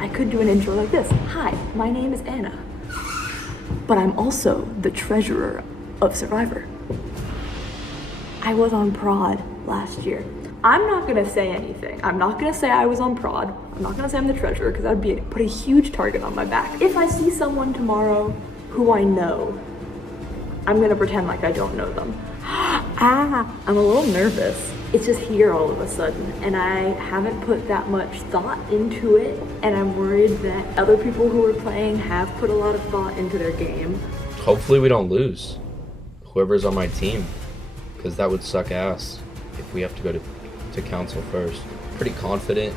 I could do an intro like this. Hi, my name is Anna, but I'm also the treasurer of Survivor. I was on prod last year. I'm not gonna say anything. I'm not gonna say I was on prod. I'm not gonna say I'm the treasurer because that'd be put a huge target on my back. If I see someone tomorrow who I know, I'm gonna pretend like I don't know them. I'm a little nervous. It's just here all of a sudden, and I haven't put that much thought into it, and I'm worried that other people who are playing have put a lot of thought into their game. Hopefully we don't lose, whoever's on my team, because that would suck ass if we have to go to council first. Pretty confident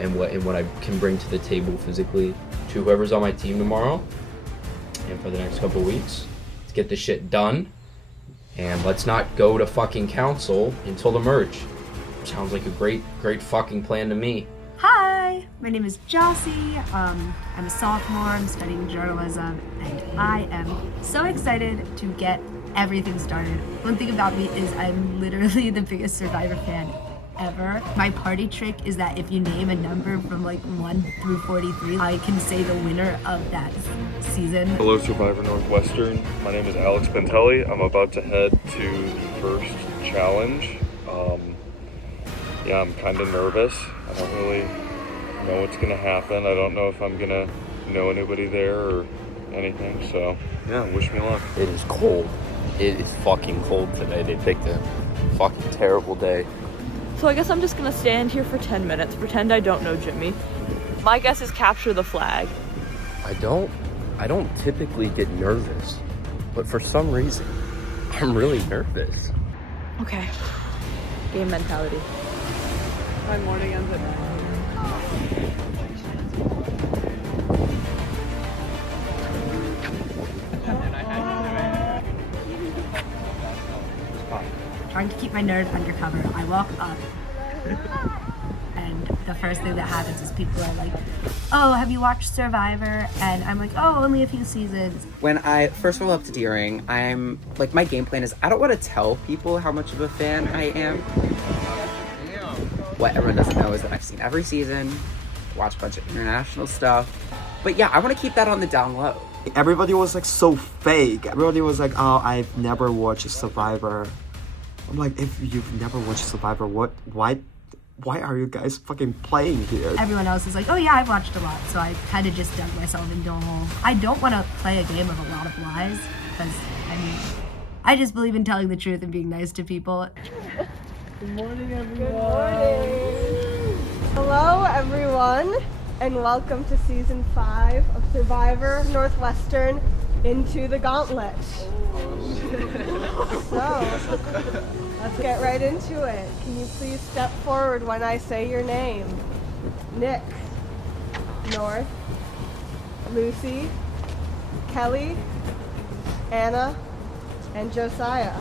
in what I can bring to the table physically to whoever's on my team tomorrow and for the next couple weeks. Let's get this shit done. And let's not go to fucking council until the merge. Sounds like a great fucking plan to me. Hi, my name is Jossie. I'm a sophomore, I'm studying journalism, and I am so excited to get everything started. One thing about me is I'm literally the biggest Survivor fan ever. My party trick is that if you name a number from like 1 through 43, I can say the winner of that season. Hello Survivor Northwestern, my name is Alex Bentelli. I'm about to head to the first challenge. Yeah, I'm kind of nervous. I don't really know what's gonna happen. I don't know if I'm gonna know anybody there or anything, so yeah, wish me luck. It is cold. It is fucking cold today. They picked a fucking terrible day. So I guess I'm just gonna stand here for 10 minutes, pretend I don't know Jimmy. My guess is capture the flag. I don't typically get nervous, but for some reason, I'm really nervous. Okay, game mentality. My morning ends at 9. Trying to keep my nerd undercover, I walk up, and the first thing that happens is people are like, oh, have you watched Survivor? And I'm like, oh, only a few seasons. When I first roll up to D-Ring, I'm like, my game plan is I don't want to tell people how much of a fan I am. What everyone doesn't know is that I've seen every season, watched a bunch of international stuff, but yeah, I want to keep that on the down low. Everybody was like so fake. Everybody was like, oh, I've never watched Survivor. I'm like, if you've never watched Survivor, why are you guys fucking playing here? Everyone else is like, oh yeah, I've watched a lot, so I kind of just dug myself into a hole. I don't want to play a game of a lot of lies, because, I mean, I just believe in telling the truth and being nice to people. Good morning, everyone. Good morning. Hello, everyone, and welcome to Season 5 of Survivor Northwestern Into the Gauntlet. So, let's get right into it. Can you please step forward when I say your name? Nick, North, Lucy, Kelly, Anna, and Josiah.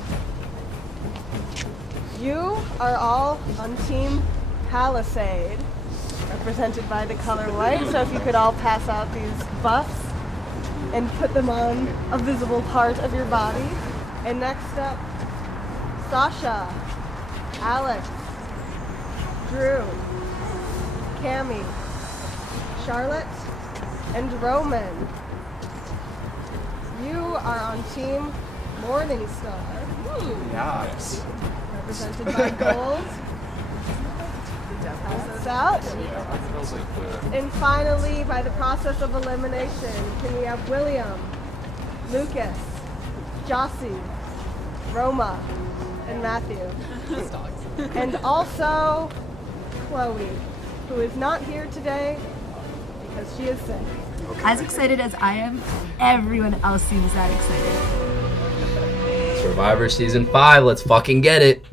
You are all on Team Palisade, represented by the color white. So if you could all pass out these buffs and put them on a visible part of your body. And next up, Sasha, Alex, Drew, Cami, Charlotte, and Roman. You are on Team Morningstar. Yes. Represented by gold. Pass those out. And finally, by the process of elimination, can we have William, Lucas, Jossie, Roma, and Matthew. And also Chloe, who is not here today because she is sick. As excited as I am, everyone else seems that excited. Survivor Season 5, let's fucking get it.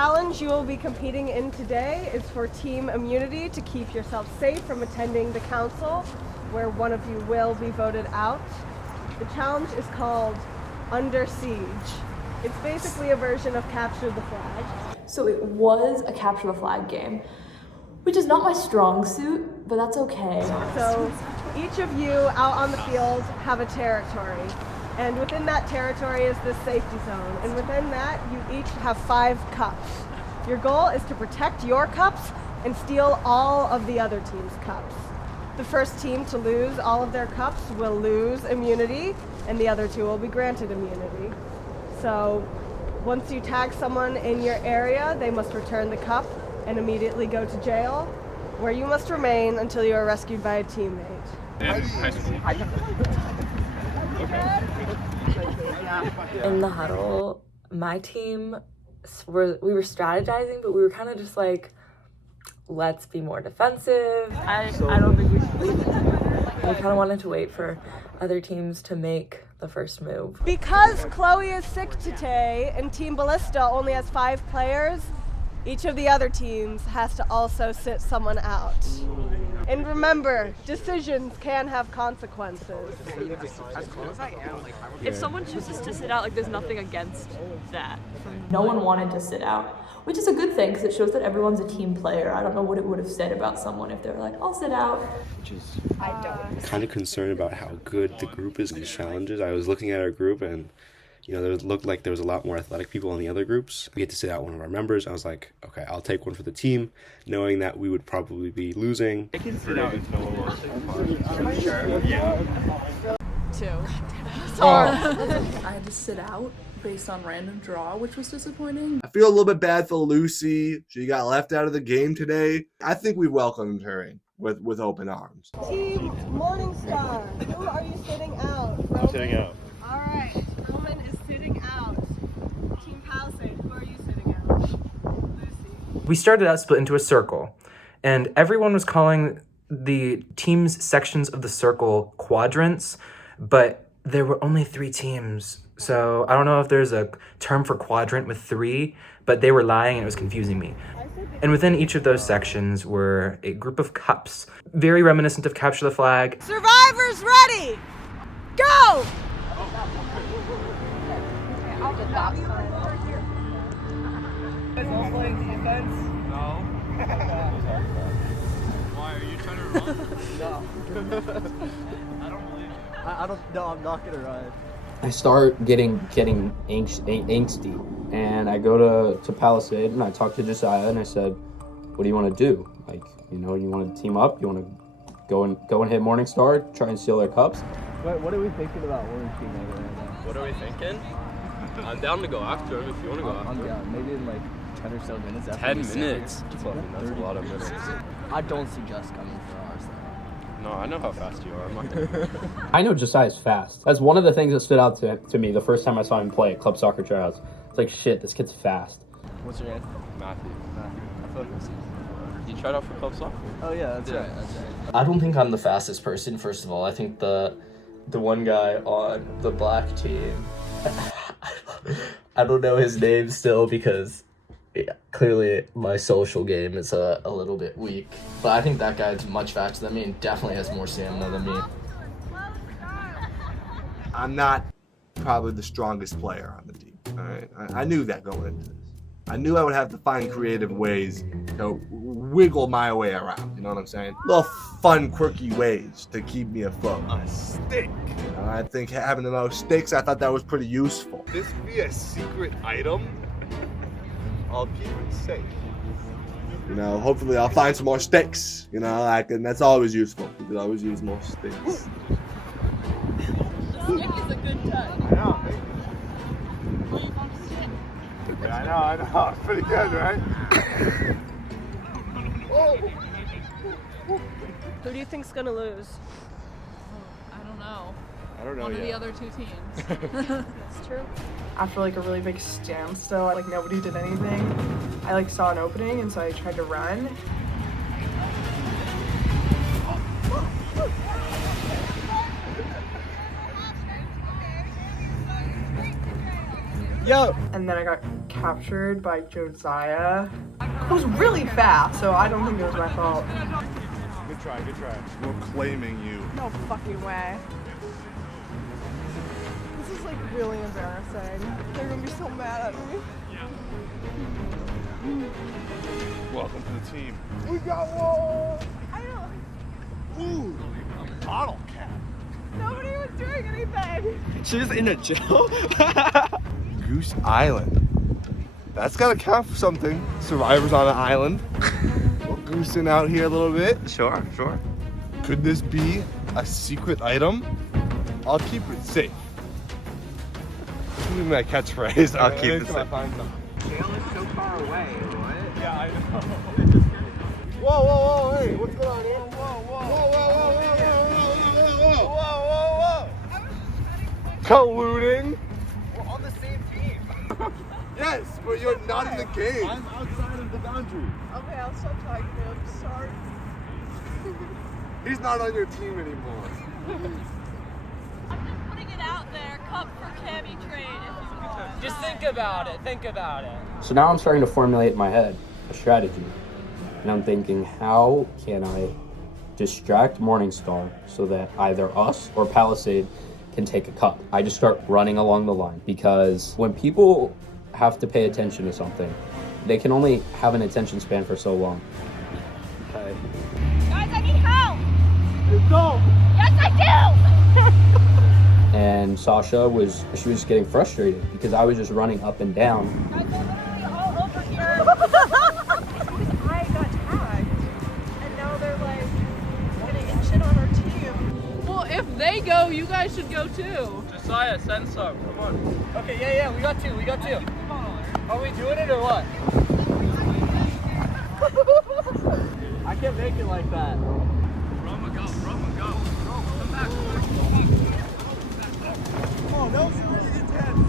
challenge you will be competing in today is for team immunity to keep yourself safe from attending the council, where one of you will be voted out. The challenge is called Under Siege. It's basically a version of Capture the Flag. So it was a capture the flag game, which is not my strong suit, but that's okay. So each of you out on the field have a territory. And within that territory is the safety zone. And within that, you each have 5 cups. Your goal is to protect your cups and steal all of the other team's cups. The first team to lose all of their cups will lose immunity, and the other 2 will be granted immunity. So once you tag someone in your area, they must return the cup and immediately go to jail, where you must remain until you are rescued by a teammate. In the huddle, my team, we were strategizing, but we were kind of just like, let's be more defensive. I don't think we should. We kind of wanted to wait for other teams to make the first move. Because Chloe is sick today and Team Ballista only has 5 players, each of the other teams has to also sit someone out. And remember, decisions can have consequences. If someone chooses to sit out, like there's nothing against that. No one wanted to sit out, which is a good thing because it shows that everyone's a team player. I don't know what it would have said about someone if they were like, I'll sit out. Which is kind of concerned about how good the group is in these challenges. I was looking at our group and there looked like there was a lot more athletic people in the other groups. We get to sit out one of our members. I was like, okay, I'll take one for the team, knowing that we would probably be losing. I can sit out if no one I had to sit out based on random draw, which was disappointing. I feel a little bit bad for Lucy. She got left out of the game today. I think we welcomed her in with open arms. Team Morningstar, who are you sitting out? I'm sitting out. All right, Roman is sitting out. Team Palisade, who are you sitting out? Lucy. We started out split into a circle, and everyone was calling the teams' sections of the circle quadrants, but there were only 3 teams. So I don't know if there's a term for quadrant with 3, but they were lying and it was confusing me. And within each of those sections were a group of cups, very reminiscent of Capture the Flag. Survivors ready! Go! Why are you trying to run? No. I don't know, I'm not gonna run. I start getting angsty, and I go to Palisade and I talk to Josiah and I said, "What do you want to do? Like, you want to team up? You want to go and hit Morningstar, try and steal their cups?" What are we thinking about orange team right now? What are we thinking? I'm down to go after him if you want to go after him. I'm down. Maybe in like 10 or so minutes after 10 minutes? That's a lot of minutes. I don't see Just coming for ours though. No, I know how fast you are. I'm not gonna... I know Josiah's fast. That's one of the things that stood out to me the first time I saw him play at club soccer tryouts. It's like, shit, this kid's fast. What's your name? Matthew. I feel like we've seen you. You tried out for club soccer? Oh yeah, that's right. I don't think I'm the fastest person, first of all. I think the one guy on the black team, I don't know his name still because clearly my social game is a little bit weak. But I think that guy's much faster than me and definitely has more stamina than me. I'm not probably the strongest player on the team. All right, I knew that going into this. I knew I would have to find creative ways to wiggle my way around. You know what I'm saying? Little fun, quirky ways to keep me afloat. A stick. I think having the most sticks, I thought that was pretty useful. This be a secret item. I'll keep it safe. Hopefully I'll find some more sticks. And that's always useful. You could always use more sticks. Stick is a good touch. I know. Yeah, I know. It's pretty good, right? Who do you think's gonna lose? I don't know. I don't know One yet. of the other 2 teams. That's true. After like a really big standstill, like nobody did anything, I saw an opening and so I tried to run. Yo! And then I got captured by Josiah, who was really fast, so I don't think it was my fault. Good try, good try. We're claiming you. No fucking way. This is like really embarrassing. They're gonna be so mad at me. Welcome to the team. We got one! I know. Ooh, bottle cap. Nobody was doing anything. She's in a jail. Goose Island. That's gotta count for something. Survivor's on an island. We're goosing out here a little bit. Sure, sure. Could this be a secret item? I'll keep it safe. This is my catchphrase. I'll keep it safe. Jail is so far away, what? Yeah, I know. Whoa, whoa, whoa, hey, what's going on here? Whoa, whoa, whoa, whoa, whoa, whoa, whoa, whoa, whoa, whoa. Colluding? We're on the same team. Yes, but you're not in the game. I'm outside of the boundary. Okay, I'll stop talking to him. Sorry. He's not on your team anymore. I'm just putting it out there. Come for Cammy trade if you want. Just think about it. Think about it. So now I'm starting to formulate in my head a strategy. And I'm thinking, how can I distract Morningstar so that either us or Palisade can take a cup? I just start running along the line, because when people have to pay attention to something, they can only have an attention span for so long. Okay. Guys, I need help. No. Yes, I And Sasha was just getting frustrated because I was just running up and down. do. Guys, they're literally all over here. I got tagged, and now they're like gonna get shit on our team. Well, if they go, you guys should go too. Josiah, send some. Come on. Okay, yeah, we got two. Are we doing it or what? I can't make it like that. Roma, go. Come back. Oh, no, it's intense.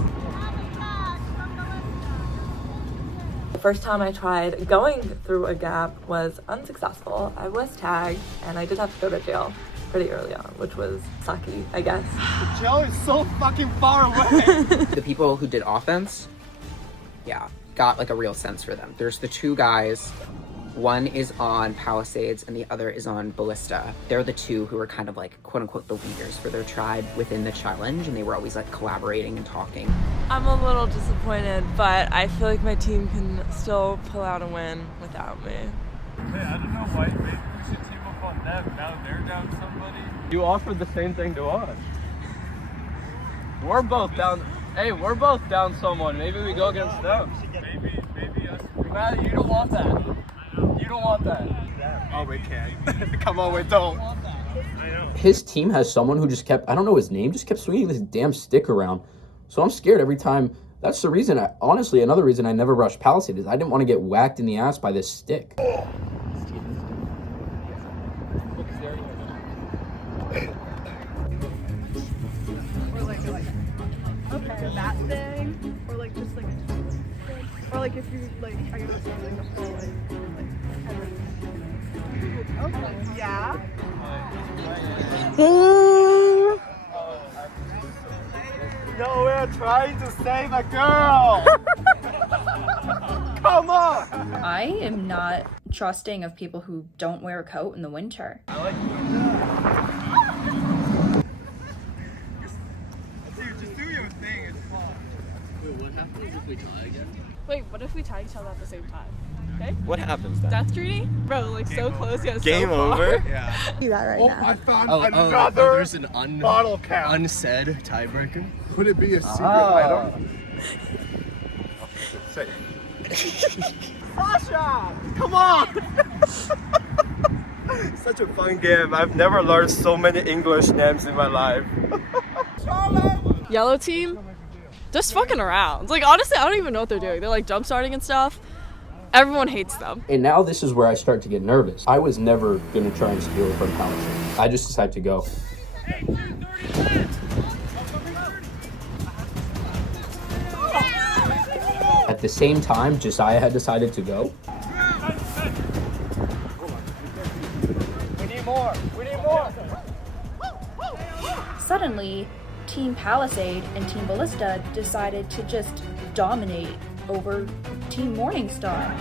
The first time I tried going through a gap was unsuccessful. I was tagged and I did have to go to jail pretty early on, which was sucky, I guess. The jail is so fucking far away. The people who did offense, yeah, got like a real sense for them. There's the two guys. One is on Palisades and the other is on Ballista. They're the two who are kind of like, quote unquote, the leaders for their tribe within the challenge, and they were always like collaborating and talking. I'm a little disappointed, but I feel like my team can still pull out a win without me. Hey, I don't know why. Maybe we should team up on them. Now they're down somebody. You offered the same thing to us. We're both down. Hey, we're both down someone. Maybe we go against them. Maybe us. Matt, you don't want that. You don't want that. Oh, we can't. Come on, we don't. His team has someone who just kept, I don't know his name, just kept swinging this damn stick around. So I'm scared every time. That's the reason, honestly, another reason I never rushed Palisade is I didn't want to get whacked in the ass by this stick. Okay, that thing, or like just like, or like if you like, I gotta say like a full like, okay, yeah. No, we're trying to save a girl. Come on. I am not trusting of people who don't wear a coat in the winter. Just do your thing. It's fun. Wait, what happens if we tie again? Wait, what if we tie each other at the same time? Okay. What happens then? Death treaty? Bro, like so close yet Game so far. over? Yeah. Do that right now. I found another there's an bottle cap. unsaid tiebreaker. Could it be a secret item? Sasha, come on! Such a fun game. I've never learned so many English names in my life. Yellow team, just fucking around. Like honestly, I don't even know what they're doing. They're like jump starting and stuff. Everyone hates them. And now this is where I start to get nervous. I was never going to try and steal from Palisade. I just decided to go. At the same time, Josiah had decided to go. We need more. We need more. Suddenly, Team Palisade and Team Ballista decided to just dominate over Team Morningstar.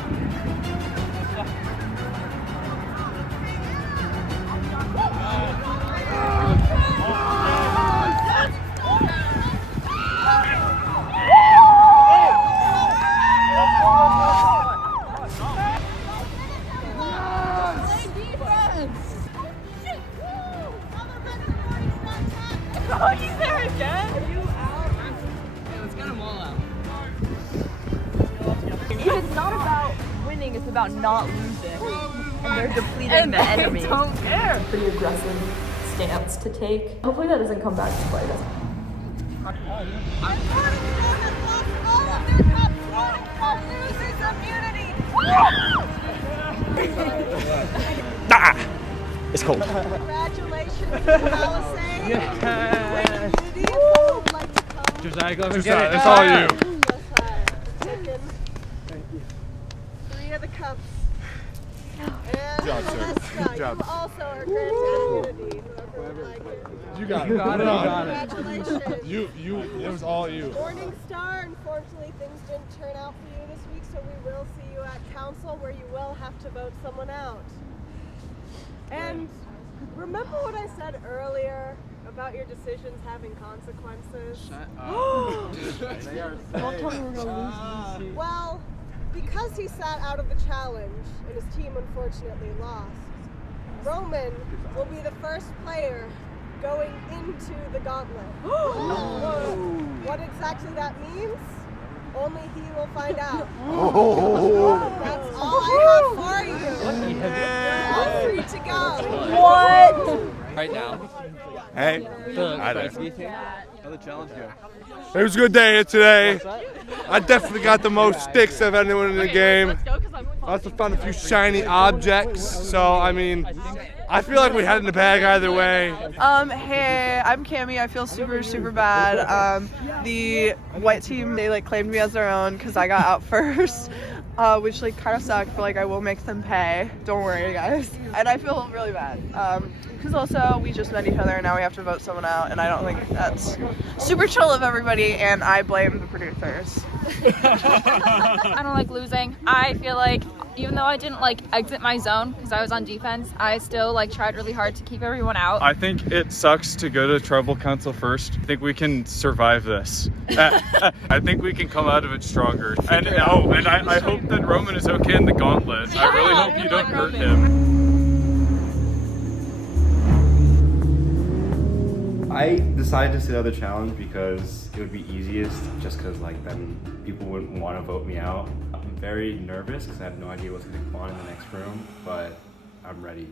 Oh, he's there again? Are you out? Hey, let's get them all out. It's not about winning, it's about not losing. And they're depleting the enemy. They don't care. Pretty aggressive stance to take. Hopefully that doesn't come back to bite us. It's cold. Congratulations, Palisade. Yes. Josiah, go It's all you. Taken 3 of the cups. And Good job, sir. Melissa, Good job. you also are granted immunity, whoever would like it. You got it. You got it. You got it. Congratulations. It was all you. Morningstar, unfortunately things didn't turn out for you this week, so we will see you at council where you will have to vote someone out. And remember what I said earlier about your decisions having consequences? Shut up. Don't tell me we're gonna lose. Well, because he sat out of the challenge and his team unfortunately lost, Roman will be the first player going into the Gauntlet. What exactly that means, only he will find out. That's all I have for you. You're all free to go. What? Right now. Hey. Hi there. How'd the challenge go? It was a good day today. I definitely got the most sticks of anyone in the game. I also found a few shiny objects. So, I mean, I feel like we had it in the bag either way. Hey, I'm Cami. I feel super bad. The white team, they like claimed me as their own because I got out first, which like kind of sucked, but like I will make them pay. Don't worry, guys. And I feel really bad because also we just met each other and now we have to vote someone out, and I don't think that's super chill of everybody, and I blame the producers. I don't like losing. I feel like even though I didn't like exit my zone because I was on defense, I still like tried really hard to keep everyone out. I think it sucks to go to tribal council first. I think we can survive this. I think we can come out of it stronger. And I hope that Roman is okay in the gauntlet. I really hope you don't hurt him. I decided to sit out the challenge because it would be easiest, just because like then people wouldn't want to vote me out. I'm very nervous because I have no idea what's going to go on in the next room, but I'm ready.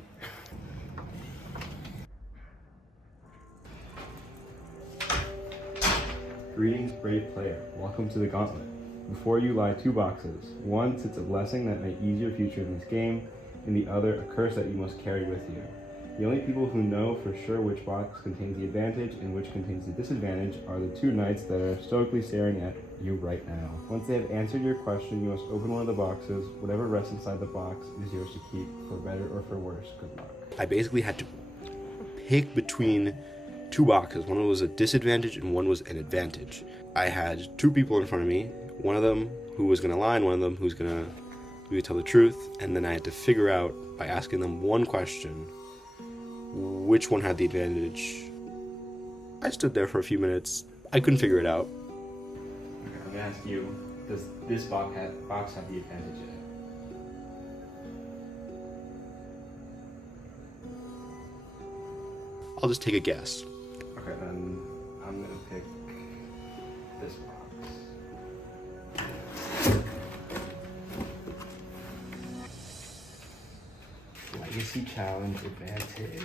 Greetings, brave player. Welcome to the Gauntlet. Before you lie 2 boxes. One sits a blessing that may ease your future in this game, and the other a curse that you must carry with you. The only people who know for sure which box contains the advantage and which contains the disadvantage are the 2 knights that are stoically staring at you right now. Once they have answered your question, you must open one of the boxes. Whatever rests inside the box is yours to keep, for better or for worse. Good luck. I basically had to pick between 2 boxes. One was a disadvantage and one was an advantage. I had 2 people in front of me, one of them who was going to lie and one of them who's going to tell the truth, and then I had to figure out by asking them one question which one had the advantage. I stood there for a few minutes. I couldn't figure it out. Okay, I'm gonna ask you, does this box have the advantage in it? I'll just take a guess. Okay, then I'm gonna pick this box. Legacy Challenge Advantage.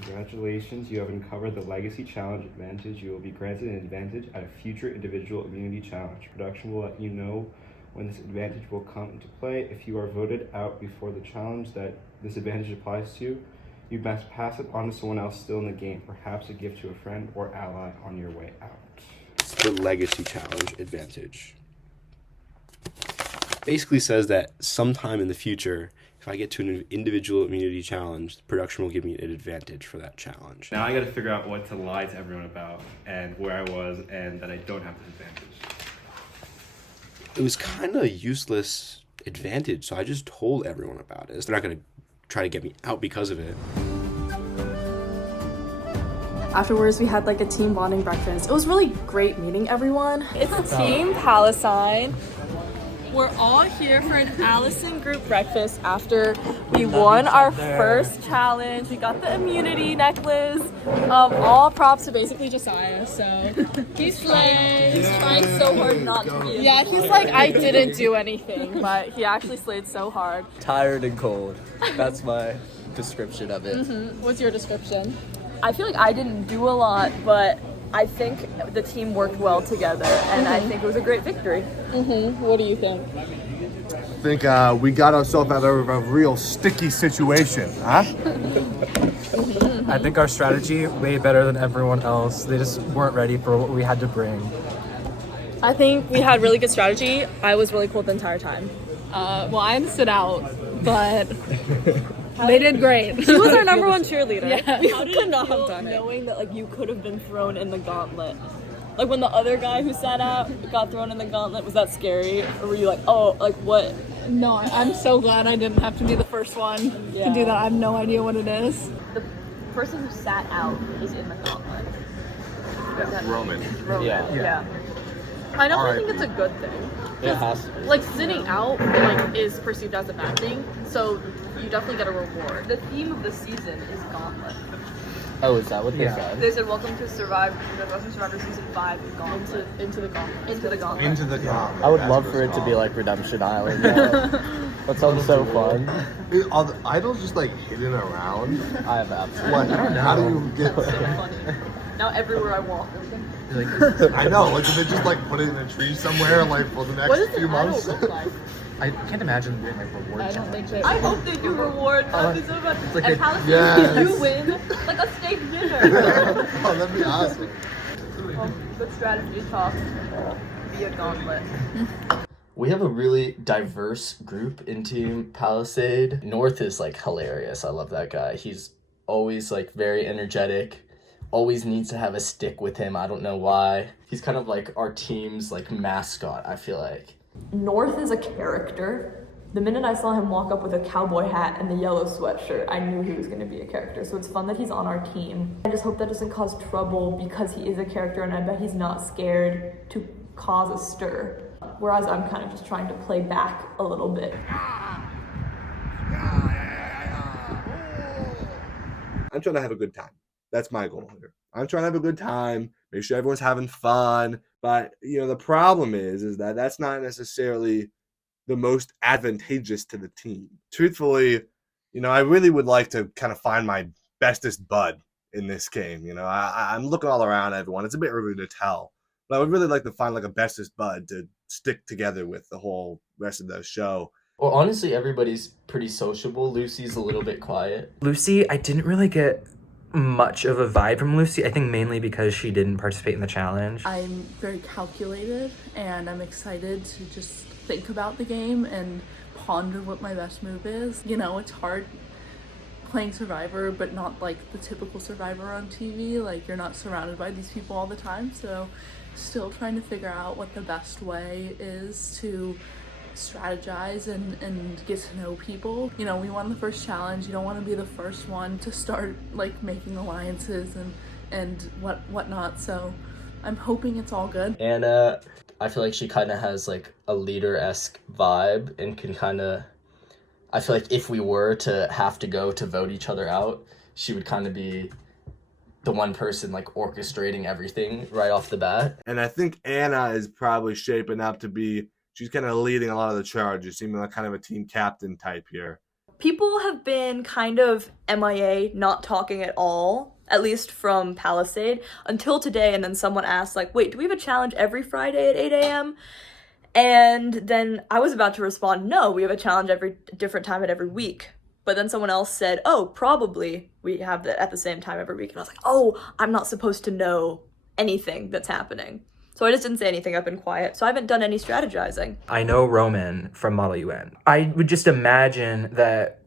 Congratulations, you have uncovered the Legacy Challenge Advantage. You will be granted an advantage at a future individual immunity challenge. Production will let you know when this advantage will come into play. If you are voted out before the challenge that this advantage applies to, you must pass it on to someone else still in the game, perhaps a gift to a friend or ally on your way out. It's the Legacy Challenge Advantage. Basically says that sometime in the future, if I get to an individual immunity challenge, production will give me an advantage for that challenge. Now I gotta figure out what to lie to everyone about and where I was and that I don't have this advantage. it was kind of a useless advantage, so I just told everyone about it. They're not going to try to get me out because of it. Afterwards, we had like a team bonding breakfast. It was really great meeting everyone. It's Team Palestine. We're all here for an Allison group breakfast after we won our first challenge. We got the immunity necklace. All props to basically Josiah. So he's slayed. He's trying so hard not to be. Yeah, he's like, I didn't do anything, but he actually slayed so hard. Tired and cold. That's my description of it. What's your description? I feel like I didn't do a lot, but I think the team worked well together, and I think it was a great victory. What do you think? I think we got ourselves out of a real sticky situation, huh? I think our strategy way better than everyone else. They just weren't ready for what we had to bring. I think we had really good strategy. I was really cold the entire time. Well, I stood out, but they did great. She was our number one cheerleader. Yeah. We could not have done it. Knowing that like you could have been thrown in the gauntlet. Like when the other guy who sat out got thrown in the gauntlet, was that scary? Or were you like, oh, like what? No, I'm so glad I didn't have to be the first one to do that. I have no idea what it is. The person who sat out is in the gauntlet. Roman. Yeah. I definitely think it's a good thing. It has to be. Like sitting out like is perceived as a bad thing, so you definitely get a reward. The theme of the season is Gauntlet. Oh, is that what they said? They said, "Welcome to Northwestern Survivor Season 5, Gauntlet." Into the Gauntlet. Into the Gauntlet. Into the gauntlet. I would love for it to be like Redemption Island. That sounds so fun. Are the idols just like hidden around? I have absolutely. What? I don't know. How do you get Now everywhere I walk. I know. Like, did they just like put it in a tree somewhere, like for the What next does few an idol months? look like? I can't imagine doing like reward I don't challenges. think I hope they do rewards. like And Palestine, yes. if you win, like a steak dinner. Oh, that'd be awesome. Good strategy talk. Be a gauntlet. We have a really diverse group in Team Palisade. North is like hilarious. I love that guy. He's always like very energetic. Always needs to have a stick with him. I don't know why. He's kind of like our team's like mascot, I feel like. North is a character. The minute I saw him walk up with a cowboy hat and the yellow sweatshirt, I knew he was going to be a character. So it's fun that he's on our team. I just hope that doesn't cause trouble because he is a character, and I bet he's not scared to cause a stir. Whereas I'm kind of just trying to play back a little bit. I'm trying to have a good time. That's my goal here. I'm trying to have a good time, make sure everyone's having fun. But, you know, the problem is that that's not necessarily the most advantageous to the team. Truthfully, you know, I really would like to kind of find my bestest bud in this game. You know, I'm looking all around everyone. It's a bit early to tell. But I would really like to find like a bestest bud to stick together with the whole rest of the show. Well, honestly, everybody's pretty sociable. Lucy's a little bit quiet. Lucy, I didn't really get much of a vibe from Lucy. I think mainly because she didn't participate in the challenge. I'm very calculated and I'm excited to just think about the game and ponder what my best move is. You know, it's hard playing Survivor, but not like the typical Survivor on TV. Like, you're not surrounded by these people all the time, so still trying to figure out what the best way is to strategize and get to know people. You know, we won the first challenge. You don't want to be the first one to start like making alliances and whatnot. So I'm hoping it's all good. Anna, I feel like she kind of has like a leader-esque vibe and can kind of, I feel like if we were to have to go to vote each other out, she would kind of be the one person like orchestrating everything right off the bat. And I think Anna is probably shaping up to be, she's kind of leading a lot of the charges, seeming like kind of a team captain type here. People have been kind of MIA, not talking at all, at least from Palisade, until today. And then someone asked, like, wait, do we have a challenge every Friday at 8 a.m.? And then I was about to respond, no, we have a challenge every different time at every week. But then someone else said, oh, probably we have that at the same time every week. And I was like, oh, I'm not supposed to know anything that's happening. So I just didn't say anything. I've been quiet. So I haven't done any strategizing. I know Roman from Model UN. I would just imagine that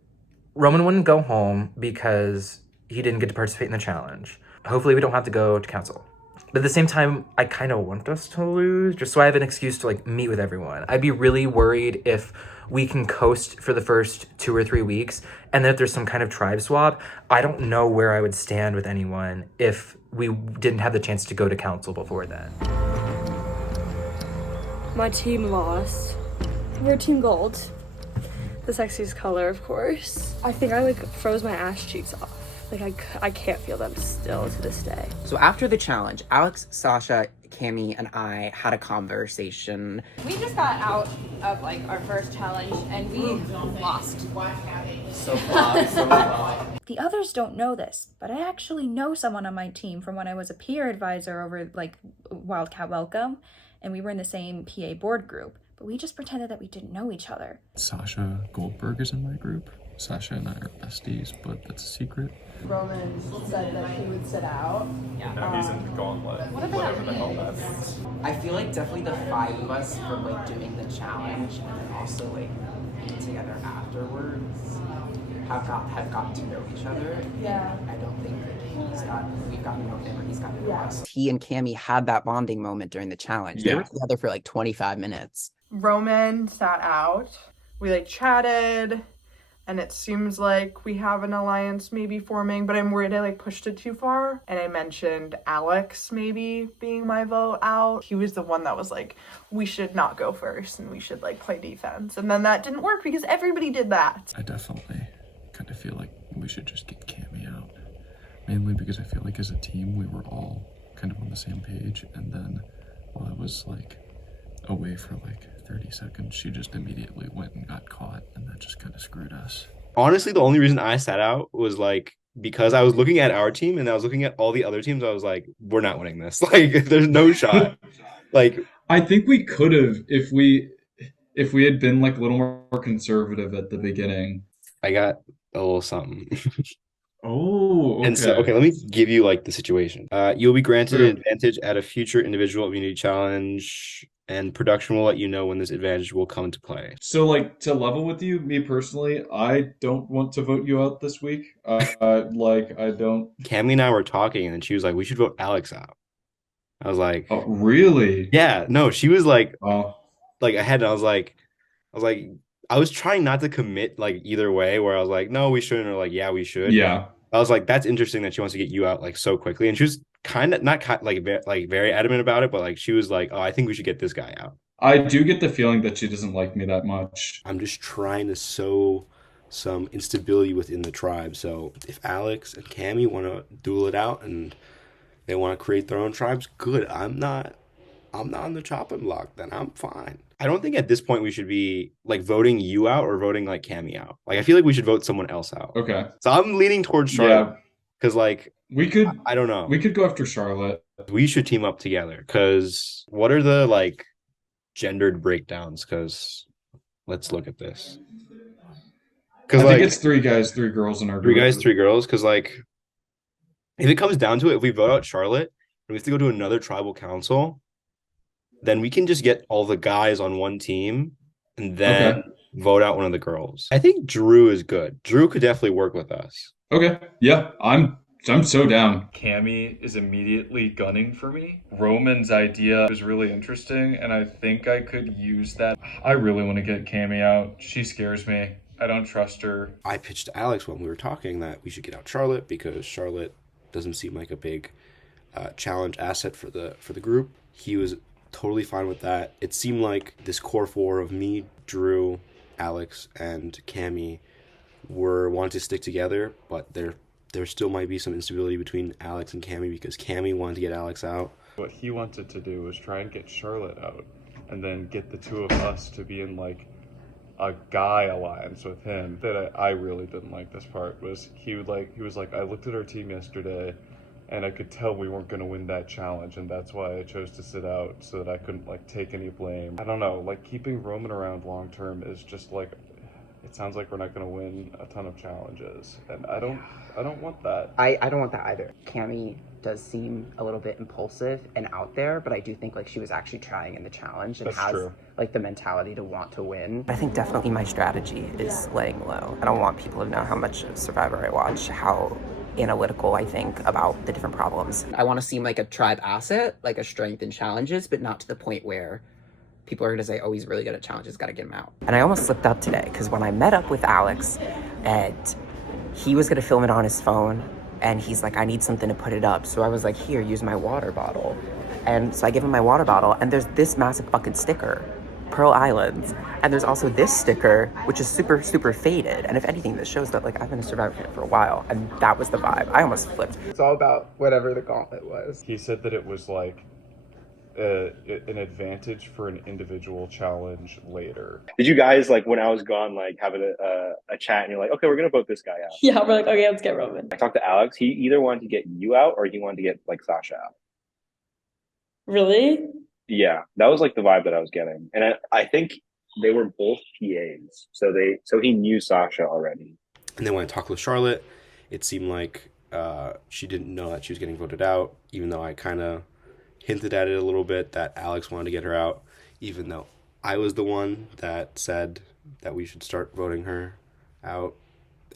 Roman wouldn't go home because he didn't get to participate in the challenge. Hopefully we don't have to go to council. But at the same time, I kind of want us to lose just so I have an excuse to like meet with everyone. I'd be really worried if we can coast for the first 2 or 3 weeks and then if there's some kind of tribe swap, I don't know where I would stand with anyone if we didn't have the chance to go to council before then. My team lost. We're team gold. The sexiest color, of course. I think I like froze my ass cheeks off. Like I can't feel them still to this day. So after the challenge, Alex, Sasha, Cami, and I had a conversation. We just got out of like our first challenge and we lost. So far. The others don't know this, but I actually know someone on my team from when I was a peer advisor over like Wildcat Welcome, and we were in the same PA board group, but we just pretended that we didn't know each other. Sasha Goldberg is in my group. Sasha and I are besties, but that's a secret. Roman said that he would sit out. Yeah, he's in the Gauntlet. Whatever the hell that means. I feel like definitely the 5 of us for like doing the challenge and then also like being together afterwards have gotten to know each other. Yeah. I don't think that we've gotten to know him or he's gotten to know us. He and Cami had that bonding moment during the challenge. They were together for like 25 minutes. Roman sat out. We like chatted. And it seems like we have an alliance maybe forming, but I'm worried I like pushed it too far. And I mentioned Alex maybe being my vote out. He was the one that was like, we should not go first and we should like play defense. And then that didn't work because everybody did that. I definitely kind of feel like we should just get Cami out. Mainly because I feel like as a team, we were all kind of on the same page. And then while I was like away for like 30 seconds, she just immediately went and got caught, and that just kind of screwed us. Honestly, the only reason I sat out was like because I was looking at our team and I was looking at all the other teams. I was like, we're not winning this. Like, there's no shot. Like, I think we could have if we had been like a little more conservative at the beginning. I got a little something. Oh, okay. And so, okay, let me give you like the situation. You'll be granted an advantage at a future individual immunity challenge, and production will let you know when this advantage will come into play. So, like, to level with you, me personally, I don't want to vote you out this week. Like, I don't. Cami and I were talking, and then she was like, "We should vote Alex out." I was like, "Oh, really?" Yeah, no, she was like, like ahead, and I was like, I was trying not to commit like either way, where I was like, no, we shouldn't, or like, yeah, we should. Yeah. I was like, that's interesting that she wants to get you out like so quickly, and she was kind of very adamant about it, but like she was like, oh, I think we should get this guy out. I do get the feeling that she doesn't like me that much. I'm just trying to sow some instability within the tribe. So if Alex and Cami want to duel it out and they want to create their own tribes, good. I'm not on the chopping block, then I'm fine. I don't think at this point we should be like voting you out or voting like Cami out. Like, I feel like we should vote someone else out. Okay. So I'm leaning towards Charlotte because like we could. I don't know. We could go after Charlotte. We should team up together because what are the like gendered breakdowns? Because let's look at this. Because I think it's 3 guys, 3 girls in our group. 3 guys, 3 girls. Because like if it comes down to it, if we vote out Charlotte and we have to go to another tribal council, then we can just get all the guys on one team and then vote out one of the girls. I think Drew is good. Drew could definitely work with us. Okay. Yeah, I'm so down. Cami is immediately gunning for me. Roman's idea was really interesting, and I think I could use that. I really want to get Cami out. She scares me. I don't trust her. I pitched to Alex when we were talking that we should get out Charlotte because Charlotte doesn't seem like a big challenge asset for the group. He was totally fine with that. It seemed like this core 4 of me, Drew, Alex, and Cami were wanting to stick together, but there still might be some instability between Alex and Cami because Cami wanted to get Alex out. What he wanted to do was try and get Charlotte out and then get the 2 of us to be in like a guy alliance with him. That I really didn't like this part was he was like, I looked at our team yesterday and I could tell we weren't going to win that challenge, and that's why I chose to sit out so that I couldn't like take any blame. I don't know, like keeping Roman around long term is just like, it sounds like we're not going to win a ton of challenges, and I don't want that. I don't want that either. Cami does seem a little bit impulsive and out there, but I do think like she was actually trying in the challenge and has like the mentality to want to win. I think definitely my strategy is laying low. I don't want people to know how much of Survivor I watch, how analytical, I think, about the different problems. I want to seem like a tribe asset, like a strength in challenges, but not to the point where people are going to say, oh, he's really good at challenges, got to get him out. And I almost slipped up today because when I met up with Alex and he was going to film it on his phone and he's like, I need something to put it up. So I was like, here, use my water bottle. And so I give him my water bottle and there's this massive fucking sticker, Pearl Islands. And there's also this sticker, which is super, super faded. And if anything, this shows that like I've been a Survivor fan for a while and that was the vibe. I almost flipped. It's all about whatever the gauntlet was. He said that it was like an advantage for an individual challenge later. Did you guys, like, when I was gone, like, have a chat and you're like, okay, we're going to vote this guy out? Yeah, we're like, okay, let's get Roman. I talked to Alex. He either wanted to get you out or he wanted to get, like, Sasha out. Really? Yeah, that was, like, the vibe that I was getting. And I think they were both PAs. So he knew Sasha already. And then when I talked with Charlotte, it seemed like she didn't know that she was getting voted out, even though I kind of hinted at it a little bit that Alex wanted to get her out, even though I was the one that said that we should start voting her out.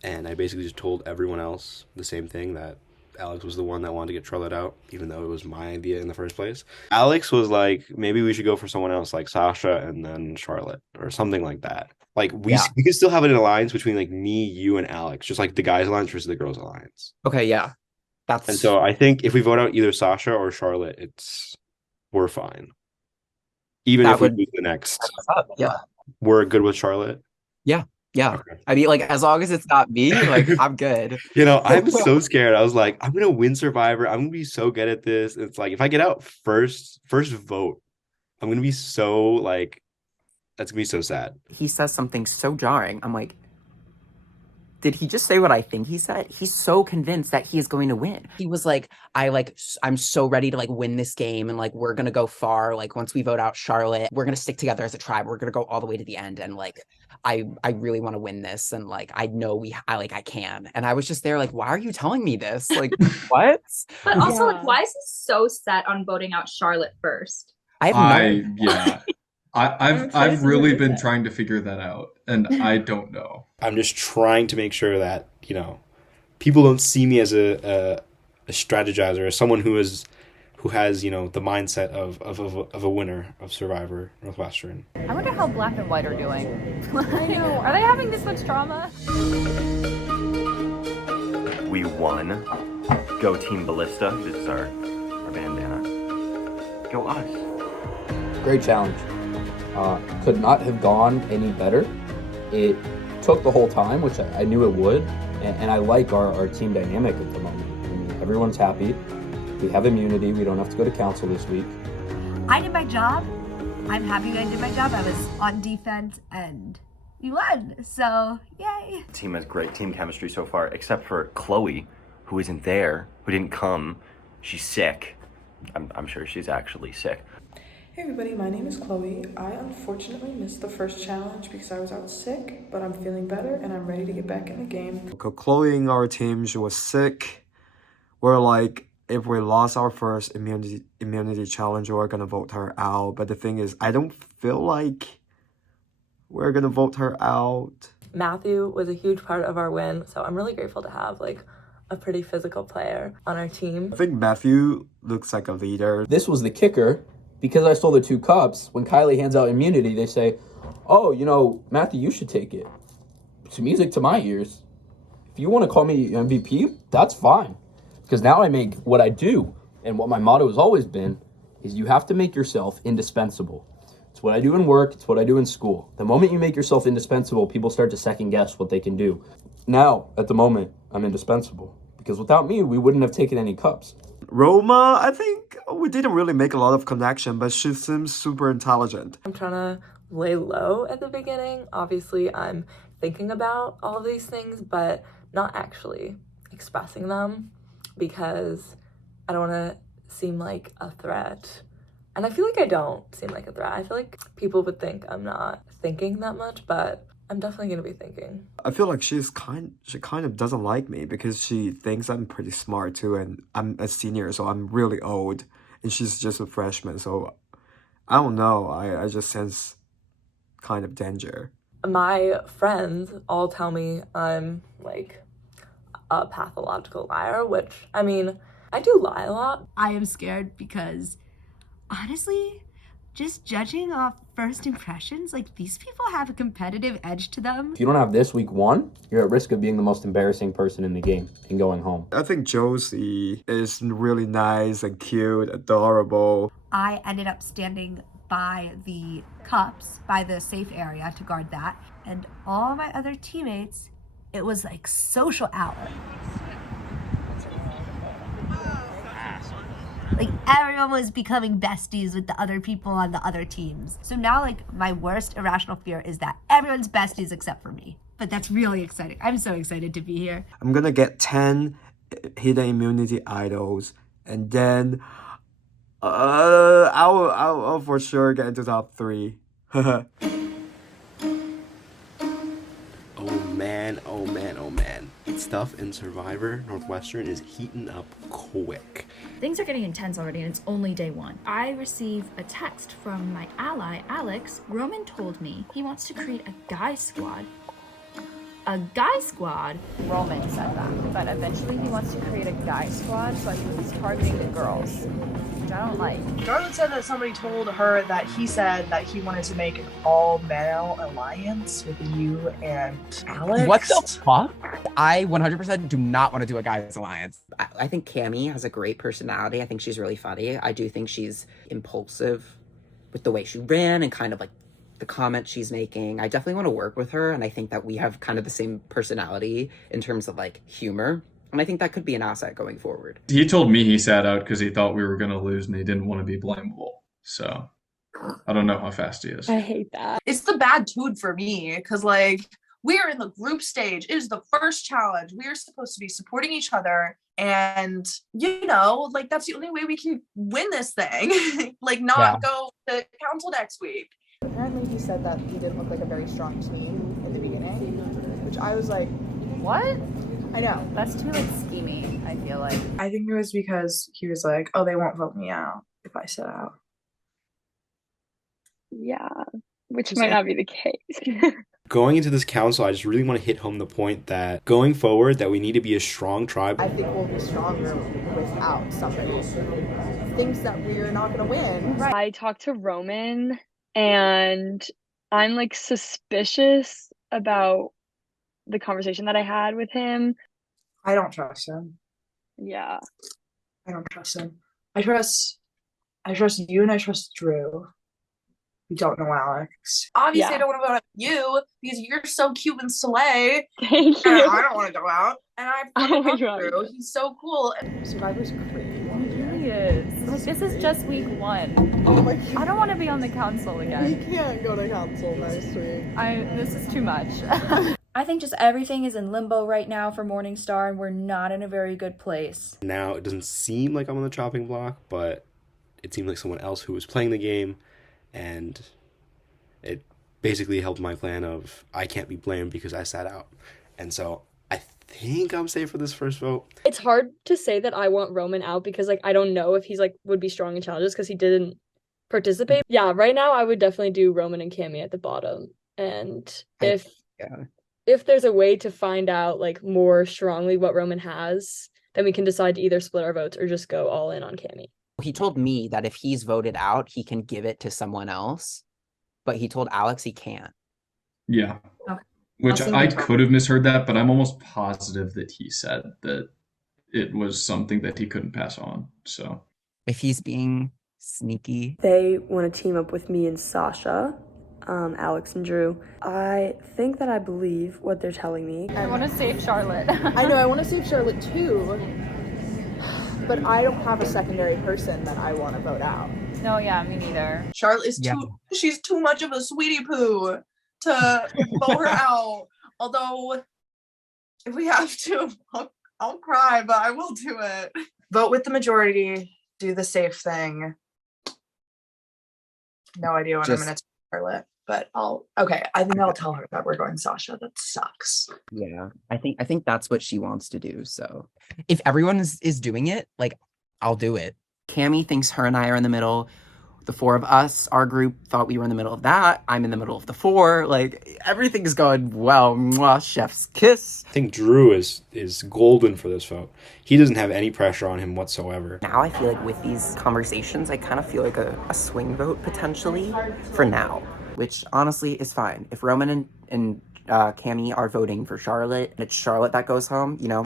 And I basically just told everyone else the same thing, that Alex was the one that wanted to get Charlotte out, even though it was my idea in the first place. Alex was like, maybe we should go for someone else, like Sasha and then Charlotte or something like that. Like, we could still have an alliance between, like, me, you, and Alex, just like the guys' alliance versus the girls' alliance. Okay, yeah. And so I think if we vote out either Sasha or Charlotte, we're fine. Even if we lose the next. Yeah. We're good with Charlotte? Yeah. Okay. I mean, like, as long as it's not me, like, I'm good. You know, I'm so scared. I was like, I'm going to win Survivor. I'm going to be so good at this. It's like, if I get out first vote, I'm going to be so, like, that's going to be so sad. He says something so jarring. I'm like, did he just say what I think he said? He's so convinced that he is going to win. He was like, I'm so ready to like win this game. And like, we're going to go far. Like once we vote out Charlotte, we're going to stick together as a tribe. We're going to go all the way to the end. And like, I really want to win this. And like, I know I can. And I was just there like, why are you telling me this? Like, what? But also like, why is he so set on voting out Charlotte first? I've really been trying to figure that out, and I don't know. I'm just trying to make sure that, you know, people don't see me as a strategizer, as someone who has, you know, the mindset of a winner of Survivor Northwestern. I wonder how Black and White are doing. I know. Are they having this much drama? We won. Go Team Ballista. This is our bandana. Go us. Great challenge. Could not have gone any better. It took the whole time, which I knew it would, and I like our team dynamic at the moment. I mean, everyone's happy. We have immunity. We don't have to go to council this week. I did my job. I'm happy I did my job. I was on defense and we won, so yay. The team has great team chemistry so far, except for Chloe, who isn't there, who didn't come. She's sick. I'm sure she's actually sick. Hey everybody, my name is Chloe. I unfortunately missed the first challenge because I was out sick, but I'm feeling better and I'm ready to get back in the game. Chloe in our team, she was sick. We're like, if we lost our first immunity challenge, we're gonna vote her out. But the thing is, I don't feel like we're gonna vote her out. Matthew was a huge part of our win, so I'm really grateful to have like a pretty physical player on our team. I think Matthew looks like a leader. This was the kicker. Because I stole the 2 cups, when Kylie hands out immunity, they say, oh, you know, Matthew, you should take it. It's music to my ears. If you want to call me MVP, that's fine. Because now I make what I do. And what my motto has always been is you have to make yourself indispensable. It's what I do in work. It's what I do in school. The moment you make yourself indispensable, people start to second guess what they can do. Now, at the moment, I'm indispensable. Because without me, we wouldn't have taken any cups. Roma, I think we didn't really make a lot of connection, but she seems super intelligent. I'm trying to lay low at the beginning. Obviously, I'm thinking about all of these things, but not actually expressing them because I don't want to seem like a threat. And I feel like I don't seem like a threat. I feel like people would think I'm not thinking that much, but I'm definitely going to be thinking. I feel like she kind of doesn't like me because she thinks I'm pretty smart too, and I'm a senior, so I'm really old, and she's just a freshman, so I don't know. I just sense kind of danger. My friends all tell me I'm like a pathological liar, which, I mean, I do lie a lot. I am scared because, honestly, just judging off first impressions, like, these people have a competitive edge to them. If you don't have this week 1, you're at risk of being the most embarrassing person in the game and going home. I think Josie is really nice and cute, adorable. I ended up standing by the cups, by the safe area to guard that, and all my other teammates, it was like social hour. Like, everyone was becoming besties with the other people on the other teams. So now, like, my worst irrational fear is that everyone's besties except for me. But that's really exciting. I'm so excited to be here. I'm gonna get 10 hidden immunity idols, and then I'll for sure get into top 3. Oh man. Stuff in Survivor Northwestern is heating up quick. Things are getting intense already, and it's only day 1. I receive a text from my ally, Alex. Roman told me he wants to create a guy squad. A guy squad? Roman said that, but eventually he wants to create a guy squad, so I think he's targeting the girls, which I don't like. Gauntlet said that somebody told her that he said that he wanted to make an all-male alliance with you and Alex. What the fuck? I 100% do not want to do a guys alliance. I think Cammy has a great personality. I think she's really funny. I do think she's impulsive with the way she ran and kind of like the comments she's making. I definitely want to work with her, and I think that we have kind of the same personality in terms of like humor, and I think that could be an asset going forward. He told me he sat out because he thought we were going to lose and he didn't want to be blamable. So I don't know how fast he is. I hate that. It's the bad mood for me because, like, we're in the group stage. It is the first challenge. We are supposed to be supporting each other. And, you know, like, that's the only way we can win this thing. Like, not go to council next week. Apparently he said that he didn't look like a very strong team in the beginning, which I was like, what? I know. That's too like schemy, I feel like. I think it was because he was like, oh, they won't vote me out if I sit out. Yeah, which might not be the case. Going into this council, I just really want to hit home the point that going forward, that we need to be a strong tribe. I think we'll be stronger without somebody who thinks that we're not going to win. Right. I talked to Roman, and I'm like suspicious about the conversation that I had with him. I don't trust him. Yeah. I don't trust him. I trust you and I trust Drew. You don't know Alex. Obviously, I don't want to vote out you because you're so cute and slay. Thank you. I don't want to go out. And I don't want Drew. He's so cool. And Survivor's crazy. He really is. Like, this is just week 1. Oh my God. I don't want to be on the council again. We can't go to council next week. This is too much. I think just everything is in limbo right now for Morningstar, and we're not in a very good place. Now, it doesn't seem like I'm on the chopping block, but it seemed like someone else who was playing the game, and it basically helped my plan of I can't be blamed because I sat out. And so I think I'm safe for this first vote. It's hard to say that I want Roman out because like I don't know if he's like would be strong in challenges because he didn't participate. Yeah, right now I would definitely do Roman and Cammy at the bottom. And if there's a way to find out like more strongly what Roman has, then we can decide to either split our votes or just go all in on Cammy. He told me that if he's voted out, he can give it to someone else, but he told Alex he can't. Yeah. Okay. Which I could have misheard that, but I'm almost positive that he said that it was something that he couldn't pass on. So if he's being sneaky. They want to team up with me and Sasha, Alex and Drew. I think that I believe what they're telling me. I want to save Charlotte. I know, I want to save Charlotte too. But I don't have a secondary person that I want to vote out. No, yeah, me neither. Charlotte is she's too much of a sweetie poo to vote her out. Although, if we have to, I'll cry, but I will do it. Vote with the majority. Do the safe thing. No idea what I'm going to tell Charlotte, but I think I'll tell her that we're going Sasha. That sucks. Yeah, I think that's what she wants to do. So if everyone is doing it, like, I'll do it. Cammy thinks her and I are in the middle. the 4 of us, our group thought we were in the middle of that. I'm in the middle of the 4. Like, everything's going well. Mwah, chef's kiss. I think Drew is golden for this vote. He doesn't have any pressure on him whatsoever. Now I feel like with these conversations, I kind of feel like a swing vote potentially for now, which honestly is fine. If Roman and Cammie are voting for Charlotte, and it's Charlotte that goes home, you know,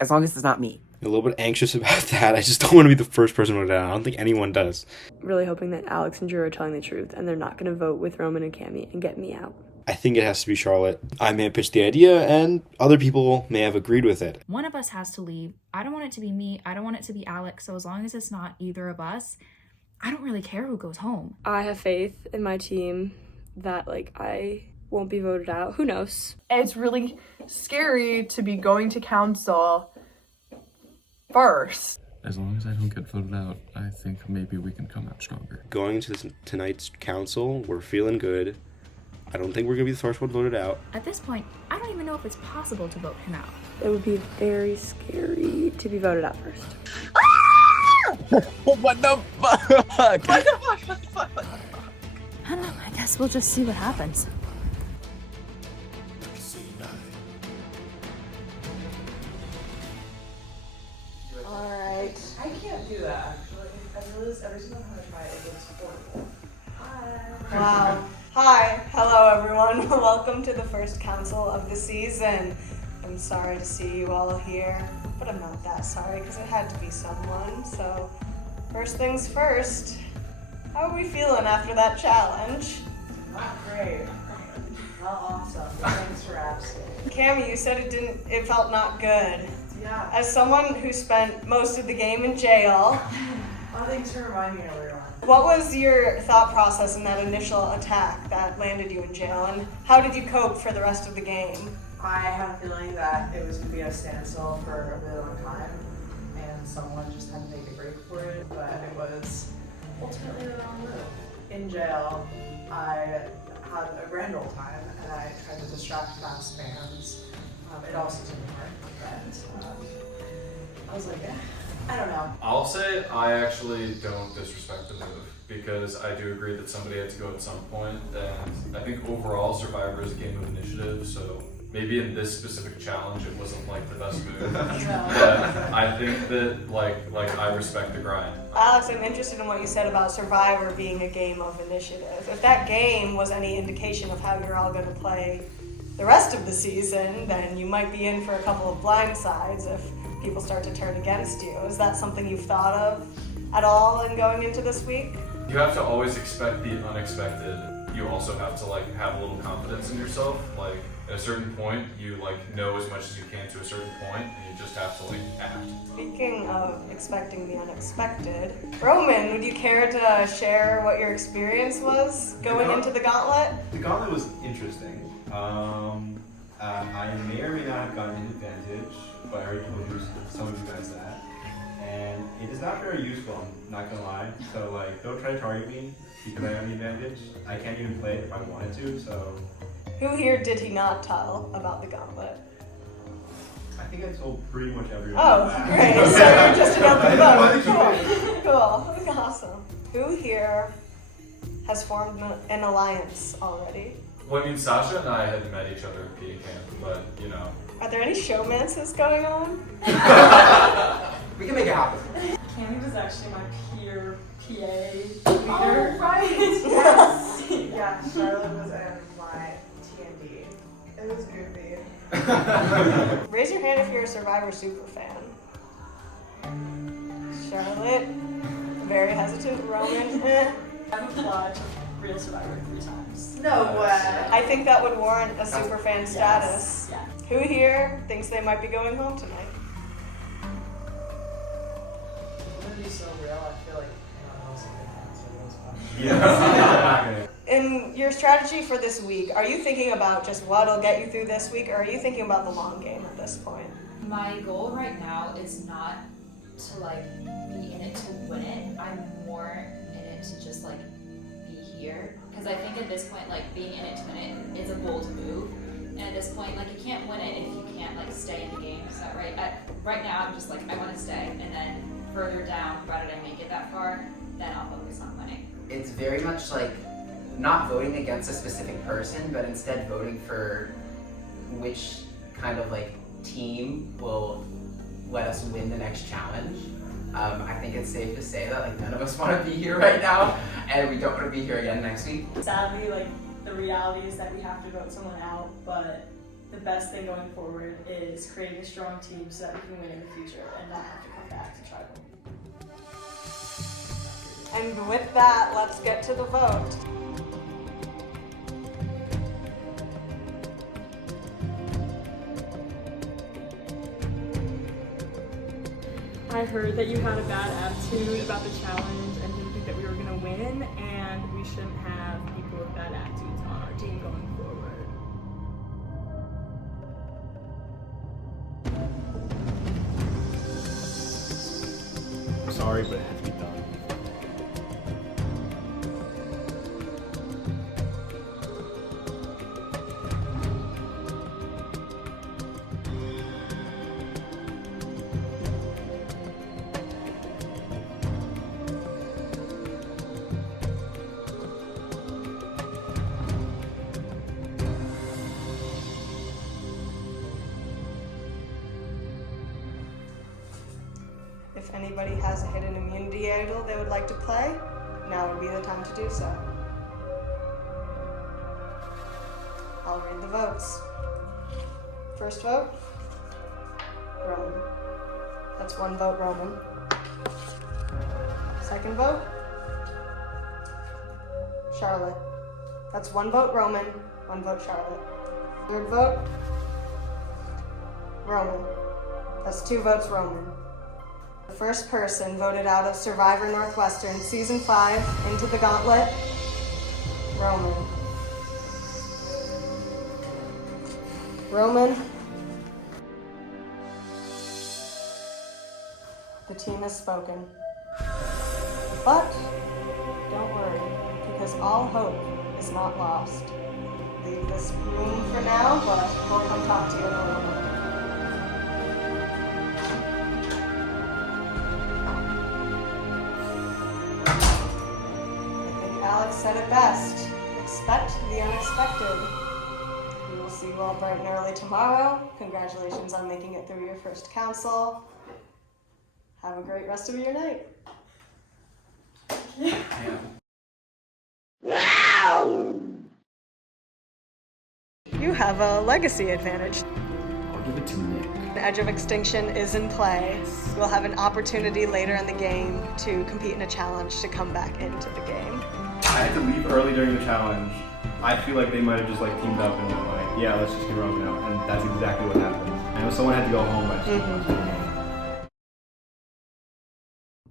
as long as it's not me. A little bit anxious about that. I just don't want to be the first person voted out. I don't think anyone does. Really hoping that Alex and Drew are telling the truth and they're not going to vote with Roman and Cammie and get me out. I think it has to be Charlotte. I may have pitched the idea, and other people may have agreed with it. One of us has to leave. I don't want it to be me. I don't want it to be Alex. So as long as it's not either of us, I don't really care who goes home. I have faith in my team that, like, I won't be voted out. Who knows? It's really scary to be going to council first. As long as I don't get voted out, I think maybe we can come out stronger. Going to tonight's council, we're feeling good. I don't think we're going to be the first one voted out. At this point, I don't even know if it's possible to vote him out. It would be very scary to be voted out first. What the fuck? I don't know. I guess we'll just see what happens. Alright. I can't do that, actually. I realize every single time I try it, it looks horrible. Hi. Wow. Hi. Hello, everyone. Welcome to the first council of the season. I'm sorry to see you all here, but I'm not that sorry because it had to be someone. So, first things first, how are we feeling after that challenge? Not great. Not awesome. Thanks for asking. Cammie, you said it felt not good. Yeah. As someone who spent most of the game in jail, Oh, thanks for reminding me earlier on. what was your thought process in that initial attack that landed you in jail, and how did you cope for the rest of the game? I had a feeling that it was going to be at a standstill for a really long time, and someone just had to make a break for it, but it was ultimately the wrong move. In jail, I had a grand old time, and I tried to distract past fans. It also didn't work, but I was like, yeah, I don't know. I'll say I actually don't disrespect the move because I do agree that somebody had to go at some point, and I think overall Survivor is a game of initiative, so maybe in this specific challenge it wasn't like the best move. But I think that like I respect the grind. Alex, I'm interested in what you said about Survivor being a game of initiative. If that game was any indication of how you're all going to play the rest of the season, then you might be in for a couple of blindsides if people start to turn against you. Is that something you've thought of at all in going into this week? You have to always expect the unexpected. You also have to like have a little confidence in yourself. Like at a certain point, you like know as much as you can to a certain point, and you just have to like act. Speaking of expecting the unexpected, Roman, would you care to share what your experience was going into the Gauntlet? The Gauntlet was interesting. I may or may not have gotten an advantage, but I already told some of you guys that. And it is not very useful, I'm not gonna lie. So like, don't try to target me because I have the advantage. I can't even play it if I wanted to, so. Who here did he not tell about the Gauntlet? I think I told pretty much everyone. Oh, great. So you're just an open book. Cool. Awesome. Who here has formed an alliance already? Well, I mean, Sasha and I had met each other at PA camp, but you know. Are there any showmances going on? We can make it happen. Cammie was actually my peer PA leader. Oh, right! Yes! Yeah, Charlotte was in my T&D. It was goofy. Raise your hand if you're a Survivor super fan. Charlotte, very hesitant. Roman, I've applied to Real Survivor 3 times. No way. I think that would warrant a super fan status. Yeah. Who here thinks they might be going home tonight? It would be so real, I feel like anyone else could answer those questions. Yeah. In your strategy for this week, are you thinking about just what'll get you through this week, or are you thinking about the long game at this point? My goal right now is not to like be in it to win it. I'm more in it to just like be here. Because I think at this point, like being in it to win it is a bold move. And at this point, like you can't win it if you can't like stay in the game. Is that right? Right now, I'm just like I want to stay, and then further down, provided I make it that far, then I'll focus on winning. it's very much like not voting against a specific person, but instead voting for which kind of like team will let us win the next challenge. I think it's safe to say that like none of us want to be here right now, and we don't want to be here again next week. Sadly, like the reality is that we have to vote someone out, but the best thing going forward is creating a strong team so that we can win in the future and not have to come back to tribal. And with that, let's get to the vote. I heard that you had a bad attitude about the challenge and didn't think that we were going to win, and we shouldn't have people with bad attitudes on our team going forward. I'm sorry, but it had to be done. If anybody has a hidden immunity idol they would like to play, now would be the time to do so. I'll read the votes. First vote, Roman. That's 1 vote, Roman. Second vote, Charlotte. That's 1 vote, Roman, 1 vote, Charlotte. Third vote, Roman. That's 2 votes, Roman. The first person voted out of Survivor Northwestern Season 5 into the Gauntlet, Roman. Roman, the team has spoken. But don't worry, because all hope is not lost. Leave this room for now, but we'll come talk to you in a little bit. Alex said it best. Expect the unexpected. We will see you all bright and early tomorrow. Congratulations on making it through your first council. Have a great rest of your night. You have a legacy advantage. I'll give it to Nick. The Edge of Extinction is in play. You'll have an opportunity later in the game to compete in a challenge to come back into the game. I had to leave early during the challenge. I feel like they might have just like teamed up and been like, yeah, let's just get Roman out. And that's exactly what happened. I know someone had to go home, but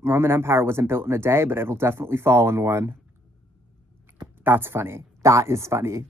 Roman Empire wasn't built in a day, but it'll definitely fall in one. That's funny. That is funny.